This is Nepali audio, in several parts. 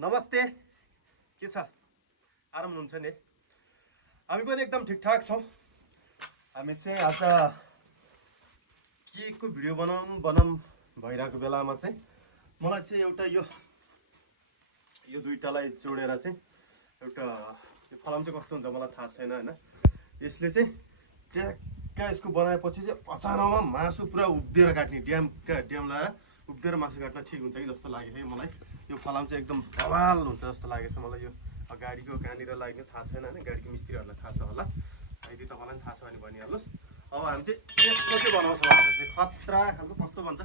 नमस्ते, के छ? आराम हुनुहुन्छ नि? हामी पनि एकदम ठिकठाक छौँ। हामी चाहिँ आज के को भिडियो बनाऊँ भइरहेको बेलामा चाहिँ मलाई चाहिँ एउटा यो दुईटालाई जोडेर चाहिँ एउटा यो फलाम चाहिँ कस्तो हुन्छ मलाई थाहा छैन हैन। यसले चाहिँ ट्याक्क यसको बनाएपछि चाहिँ अचानकमा मासु पुरा उभिएर काट्ने ड्याम लाएर उभिएर मासु काट्न ठिक हुन्छ कि जस्तो लाग्यो है मलाई। यो फलाम चाहिँ एकदम बवाल हुन्छ जस्तो लागेछ मलाई। यो गाडीको कहाँनिर लाग्ने थाहा छैन हैन, गाडीको मिस्त्रीहरूलाई थाहा छ होला, यदि तपाईँलाई पनि थाहा छ भने भनिहाल्नुहोस्। अब हामी चाहिँ यस्तो चाहिँ बनाउँछौँ चाहिँ खतरा खालको। कस्तो भन्छ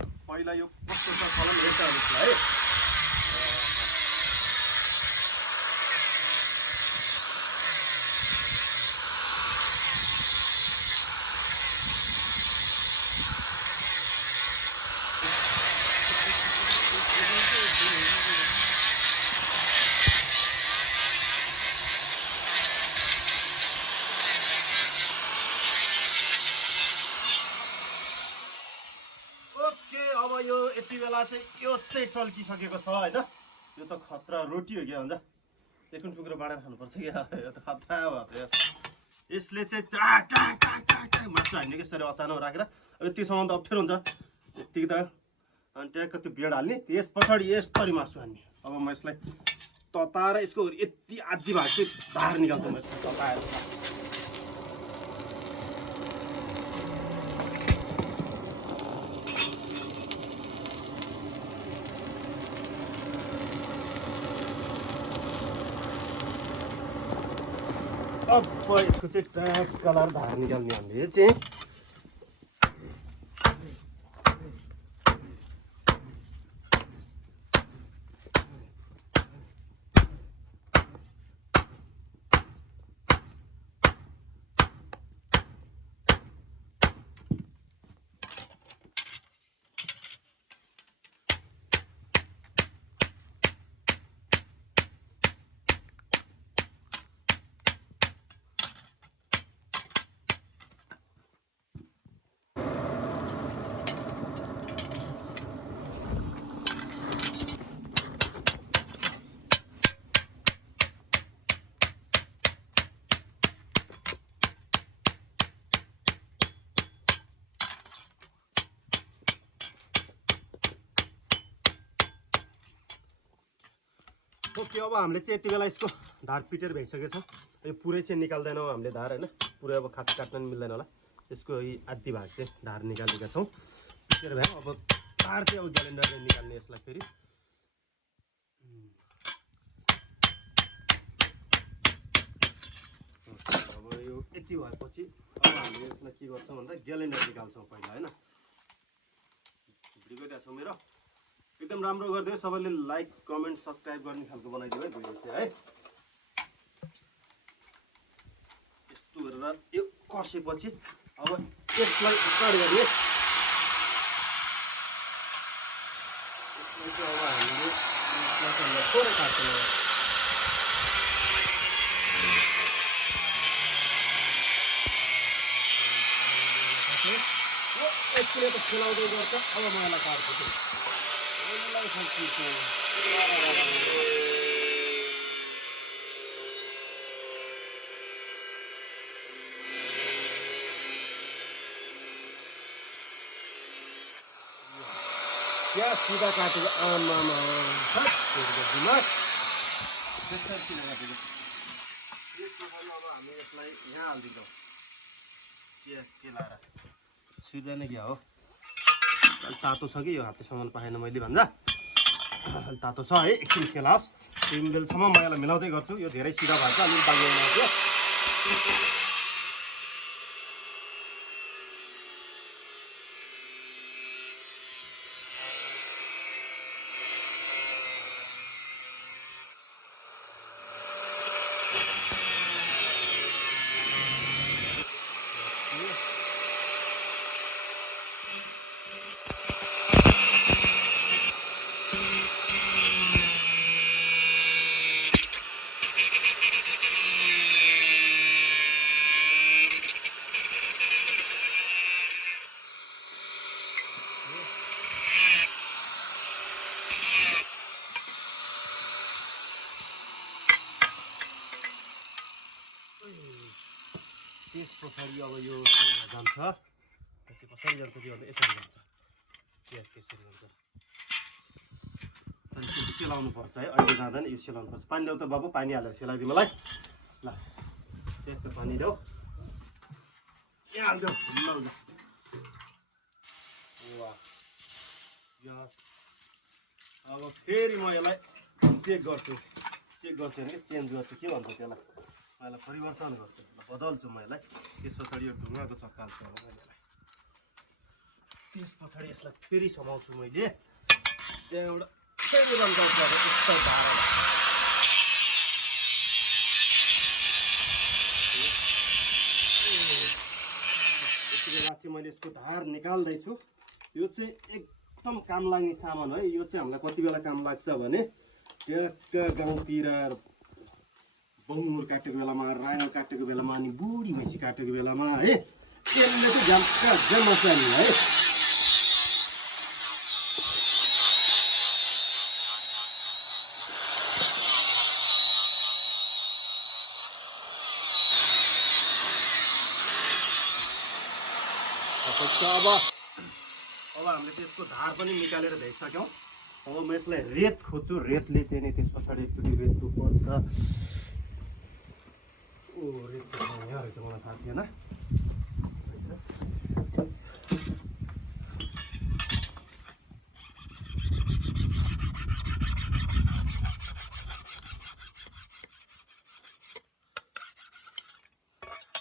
पहिला यो कस्तो छ फलाम हेर्छ है। यो यति बेला चाहिँ यो चाहिँ टल्किसकेको छ हैन। यो त खतरा रोटी हो क्या भन्छ, एक टुक्रो बाँडेर खानुपर्छ क्या। यो त खतरा भयो। यसले चाहिँ मासु हाल्ने कि यसरी अचानक राखेर यतिसम्म त अप्ठ्यारो हुन्छ यतिकै त। अनि ट्याक्क त्यो बेड हाल्ने, त्यस पछाडि यसरी मासु हाल्ने। अब म यसलाई तताएर यसको यति आधी भाग चाहिँ धार निकाल्छु म यसलाई तताएर। अब यसको चाहिँ ट्याक कलर धार निकाल्ने हामीले चाहिँ ओके। अब हामीले चाहिँ यति बेला यसको धार पिटेर भइसकेको छ। यो पुरै चाहिँ निकाल्दैनौँ हामीले धार हैन, पुरै अब खास काट्न पनि मिल्दैन होला। यसको यी आधी भाग चाहिँ धार निकालेका छौँ, पिटेर भयो। अब धार चाहिँ अब ग्यालेन्डरले निकाल्ने यसलाई फेरि। अब यो यति भएपछि अब हामीले यसलाई के गर्छौँ भन्दा ग्यालेन्डर निकाल्छौँ पहिला हैन। भिडियो गरिरहेको छौँ मेरो, एकदम राम्रो गरिदियो। सबैले लाइक कमेन्ट सब्सक्राइब गर्ने खालको बनाइदियो है भिडियो चाहिँ है। यस्तो गरेर यो कसेपछि अब यसलाई कट गर्ने। यसलाई चाहिँ अब हामीले थोरै काट्छौँ। एकछिन त खेलाउँदै गर्छ। अब म यसलाई काट्छु। क्या सिधा काटेको आमामा दिमाग त्यसरी सिधा काटेको। अब हामी यसलाई यहाँ हालिदिन्छौँ के लाएर सिधा नै क्या हो। तातो छ कि यो हातले सामान पाएन मैले भन्दा तातो छ है। एकछिन खेलाओस्, 3 बेलसम्म म यसलाई मिलाउँदै गर्छु। यो धेरै सिधा भएको छ, अलिक बाँकी बनाउँछु। त्यस पछाडि अब यो जान्छ कसरी जान्छ त्यो भन्दा यसरी जान्छ त्यसरी हुन्छ अनि त्यो सेलाउनु पर्छ है अहिले जाँदैन यो सेलाउनु पर्छ पानी ल्याउ त बाबु पानी हालेर सेलाइदिनु मलाई ल त्यसको पानी ल्याऊ यहाँ हालिदेऊ ल वाह यस अब फेरि म यसलाई चेक गर्छु भने चेन्ज गर्छु के भन्छ त्यसलाई यसलाई परिवर्तन गर्छु बदल्छु म यसलाई त्यस पछाडि यो ढुङ्गाको चक्का हाल्छु त्यस पछाडि यसलाई फेरि समाउँछु मैले त्यहाँबाट फेरि रन्काउँछु अब यस्तो धारा यति बेला चाहिँ मैले यसको धार निकाल्दैछु यो चाहिँ एकदम काम लाग्ने सामान है यो चाहिँ हामीलाई कति बेला काम लाग्छ भने ट्याक्क गाउँतिर बङ्गुर काटेको बेलामा रायो काटेको बेलामा अनि बुढी भैँसी काटेको बेलामा है त्यसले चाहिँ झ्याम्का मसला नि है अब हामीले त्यसको धार पनि निकालेर भ्याइसक्यौँ अब म यसलाई रेत खोज्छु रेतले चाहिँ नि त्यस पछाडि एकचोटि रेतको पर्छ ओ रेत यहाँ रहेछ मलाई थाहा थिएन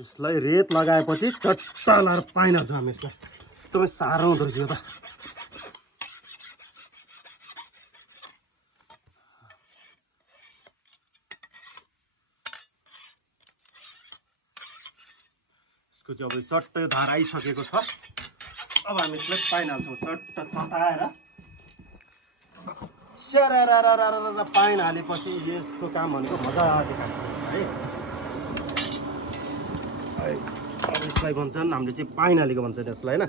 यसलाई रेत लगाएपछि चट्ट लाएर पाइन जाम यसलाई एकदमै साह्रो हुँदो रहेछ यो त यसको चाहिँ अब चट्ट धार आइसकेको छ अब हामी यसलाई पाइन हाल्छौँ चट्ट तताएर स्यारा पाइन हालेपछि यसको काम भनेको मजाले काम है अब यसलाई भन्छन् हामीले चाहिँ पाइन हालेको भन्छ यसलाई होइन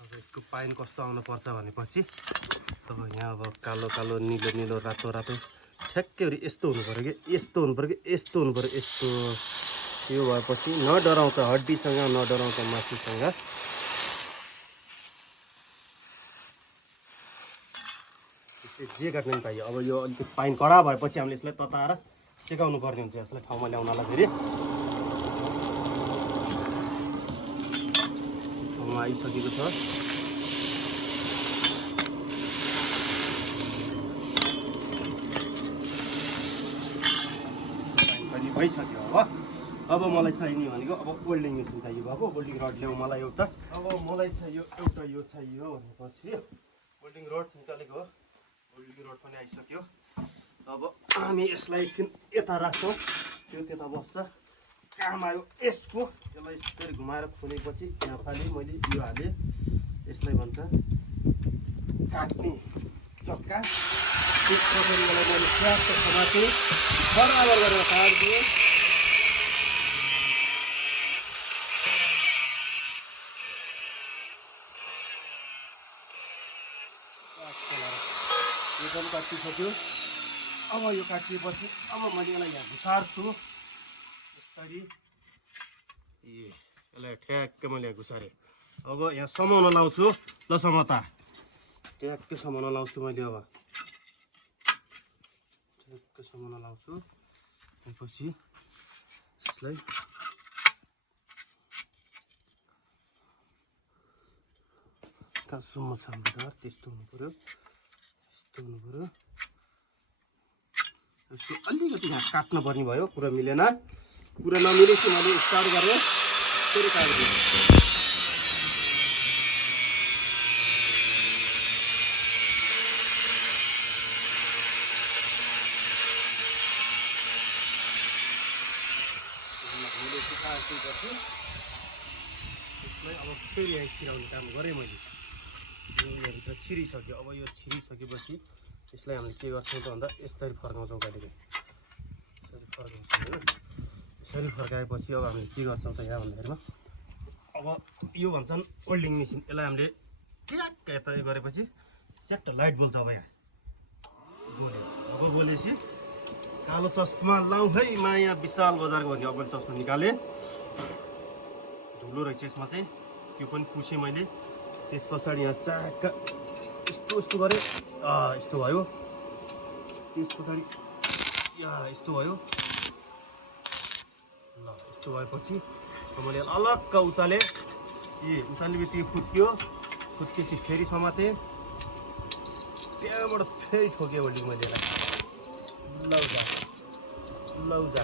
अब यसको पाइन कस्तो आउनुपर्छ भनेपछि अब यहाँ अब कालो कालो निलो निलो रातो रातो ठ्याक्कै यस्तो हुनु पऱ्यो कि यस्तो हुनु पऱ्यो कि यस्तो हुनु पऱ्यो यस्तो यो भएपछि नडराउँछ हड्डीसँग नडराउँछ मासुसँग जे काट्नु पनि पाइयो अब यो अलिकति पाइन कडा भएपछि हामीले यसलाई तताएर सेकाउनु पर्ने हुन्छ यसलाई ठाउँमा ल्याउनलाई फेरि ठाउँमा आइसकेको छ पाइन भइसक्यो अब मलाई चाहिने भनेको अब वेल्डिङ मेसिन चाहियो बाबु वेल्डिङ रड ल्याऊ मलाई एउटा अब मलाई चाहियो एउटा यो चाहियो भनेपछि वेल्डिङ रड निकालेको हो वेल्डिङ रड पनि आइसक्यो अब हामी यसलाई एकछिन यता राख्छौँ त्यो त्यता बस्छ काम आयो यसको यसलाई फेरि घुमाएर खोलेपछि यहाँ फाली मैले यो हालेँ यसलाई भन्छ काट्ने चक्का त्यस पछाडि मलाई मैले स्याहारको समातेँ बराबर गरेर काटिदिएँ यो पनि काटिसक्यो अब यो काटिएपछि अब मैले यसलाई यहाँ घुसार्छु यसरी यसलाई ठ्याक्कै मैले यहाँ घुसारेँ अब यहाँ समाउन लाउँछु ल समता ठ्याक्कै समाउन लाउँछु मैले अब ठ्याक्कै समाउन लाउँछु त्यसपछि यसलाई कहाँसम्म छ हाम्रो त्यस्तो हुनु पऱ्यो हुनु पऱ्यो यसको अलिकति यहाँ काट्न पर्ने भयो कुरा मिलेन कुरा नमिलेपछि मैले स्टार्ट गरेँ फेरि काटिदिएँ मैले सिकाएपछि यसलाई अब फेरि यहाँ छिराउने काम गरेँ मैले योहरू त छिरिसक्यो अब यो छिरिसकेपछि यसलाई हामीले के गर्छौँ त भन्दा यसरी फर्काउँछौँ कहिलेकाहीँ यसरी फर्काउँछौँ होइन यसरी फर्काएपछि अब हामीले के गर्छौँ त यहाँ भन्दाखेरिमा अब यो भन्छन् वेल्डिङ मेसिन यसलाई हामीले ट्याक्क यता गरेपछि च्याट्ट लाइट बल्छ अब यहाँ गोले अब गोलेपछि कालो चस्मा लाउँ है माया विशाल बजारको भन्ने अब चस्मा निकालेँ धुलो रहेछ यसमा चाहिँ त्यो पनि पुसेँ मैले त्यस पछाडि यहाँ चाक्क यस्तो गरेँ यस्तो भयो त्यस पछाडि यस्तो भयो ल यस्तो भएपछि मैले अलग्ग उचालेँ उचाल्ने बित्तिकै फुत्केपछि फेरि समातेँ त्यहाँबाट फेरि ठोकेँ ओल्डिङ मैले लौ जा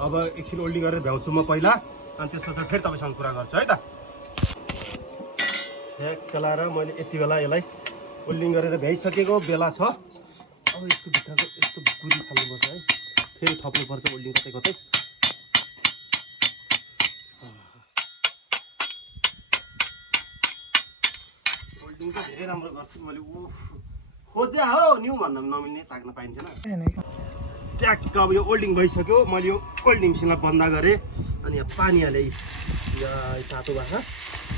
अब एकछिन ओल्डिङ गरेर भ्याउँछु म पहिला अनि त्यसपछि फेरि तपाईँसँग कुरा गर्छु है त ठ्याक्क लाएर मैले यति बेला यसलाई ओल्डिङ गरेर भ्याइसकेको बेला छ अब यसको भित्रको यस्तो गुडी फाल्नुपर्छ है फेरि थप्नुपर्छ ओल्डिङ कतै ओल्डिङ त धेरै राम्रो गर्छु मैले खोज्या हो न्यू भन्न नमिल्ने ताक्न पाइन्थेन ट्याक्क अब यो ओल्डिङ भइसक्यो मैले यो ओल्डिङ मसिनलाई बन्द गरेँ अनि यहाँ पानी हालेँ यहाँ तातो भएको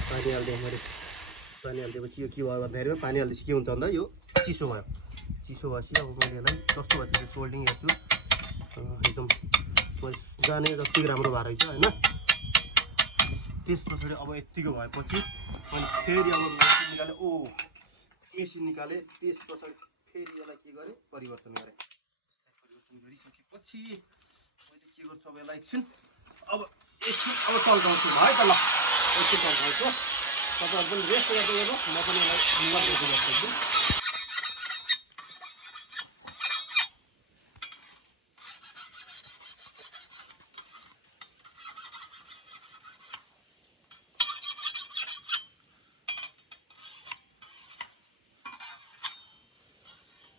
पानी हालिदिएँ मैले पानी हालिदिएपछि यो के भयो भन्दाखेरि पानी हालिदिएपछि के हुन्छ भन्दा यो चिसो भयो चिसो भएपछि अब मैले यसलाई कस्तो भएछ त्यो ओल्डिङ हेर्छु एकदम जाने जतिको राम्रो भएर रहेछ होइन त्यस पछाडि अब यत्तिको भएपछि अनि फेरि अब मेसिन निकालेँ मेसिन निकालेँ त्यस पछाडि फेरि यसलाई के गरेँ परिवर्तन गरेँ गरिसकेपछि मैले के गर्छु अब यसलाई एकछिन अब टल्काउँछु है त ल एकछिन टल्काउँछु तपाईँहरू पनि रेस्ट गर्दै गर्नु म पनि यसलाई गर्छु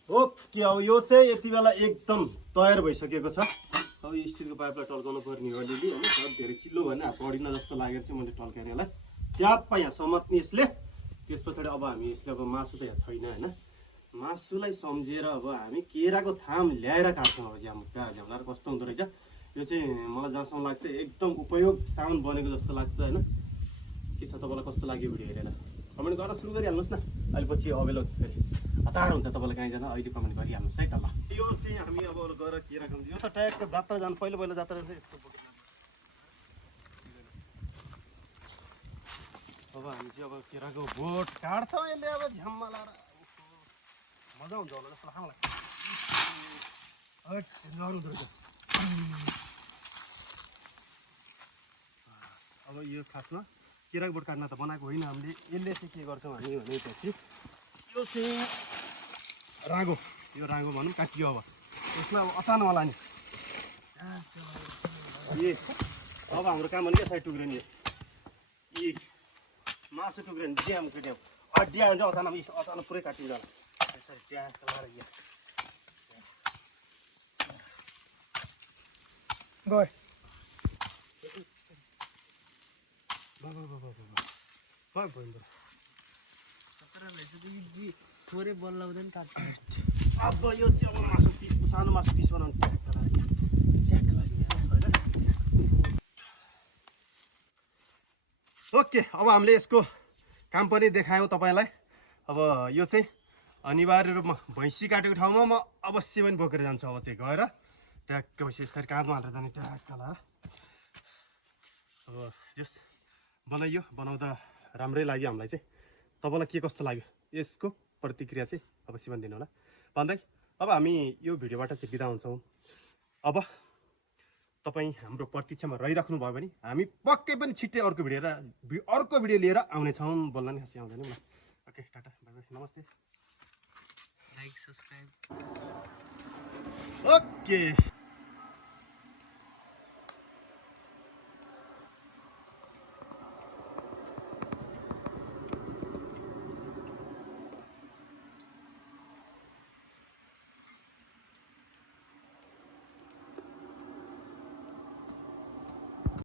ओके अब यो चाहिँ यति बेला एकदम तयार भइसकेको छ अब यो स्टिलको पाइपलाई टल्काउनु पर्ने हो अलिअलि होइन सब धेरै चिल्लो भएन पढिन जस्तो लागेर चाहिँ मैले टल्काएँ यसलाई च्याप्पा यहाँ समात्ने यसले त्यस पछाडि अब हामी यसले अब मासु त यहाँ छैन होइन मासुलाई सम्झेर अब हामी केराको थाम ल्याएर काट्छौँ अब झ्याम्ला कस्तो हुँदो रहेछ यो चाहिँ मलाई जहाँसम्म लाग्छ एकदम उपयोग सामान बनेको जस्तो लाग्छ होइन के छ तपाईँलाई कस्तो लाग्यो भिडियो हेरेर कमेन्ट गर्न सुरु गरिहाल्नुहोस् न अहिले पछि अबेला हुन्छ फेरि हतार हुन्छ तपाईँलाई कहीँ जान अहिले कमेन्ट गरिहाल्नुहोस् है त ल यो चाहिँ हामी अब गएर केरा खान्छ यो त ट्याक्क जात्रा जानु पहिला जात्रा जान्छ यस्तो अब हामी चाहिँ अब केराको बोट काट्छौँ यसले अब झ्याममा लाएर मजा हुन्छ होला जस्तो खाउँला नरुँदो रहेछ अब यो खासमा केराको बोट काट्न त बनाएको होइन हामीले यसले चाहिँ के गर्छौँ हामी भनेपछि यो चाहिँ राँगो भनौँ काटियो अब यसमा अब अचानक लाने अब हाम्रो काम भने क्या साइड टुक्रियो नि मासु टुक्रियो भने ड्यामको ड्याम ड्याम चाहिँ अचानक पुरै काटिन्छ यसरी ड्याम चलाएर गयो थोरै बल लाउँदैन काट्छ अब यो चाहिँ अब मासु पिस सानो मासु पिस बनाउनु ओके अब हामीले यसको काम पनि देखायौँ तपाईँलाई अब यो चाहिँ अनिवार्य रूपमा भैँसी काटेको ठाउँमा म अवश्य पनि बोकेर जान्छु अब चाहिँ गएर ट्याक्क भैँसी यसरी काँधमा हालेर जाने ट्याक्क लाएर अब जस बनाउँदा राम्रै लाग्यो हामीलाई चाहिँ तपाईँलाई के कस्तो लाग्यो यसको प्रतिक्रिया चाहिँ अवश्य पनि दिनु होला भन्दै अब हामी यो भिडियोबाट चाहिँ बिदा हुन्छौँ अब तपाईँ हाम्रो प्रतीक्षामा रहिराख्नु भयो भने हामी पक्कै पनि छिट्टै अर्को भिडियो लिएर आउनेछौँ बोल्न नि हाँसी आउँदैन ल ओके टाटा बाई बाई नमस्ते लाइक सब्सक्राइब ओके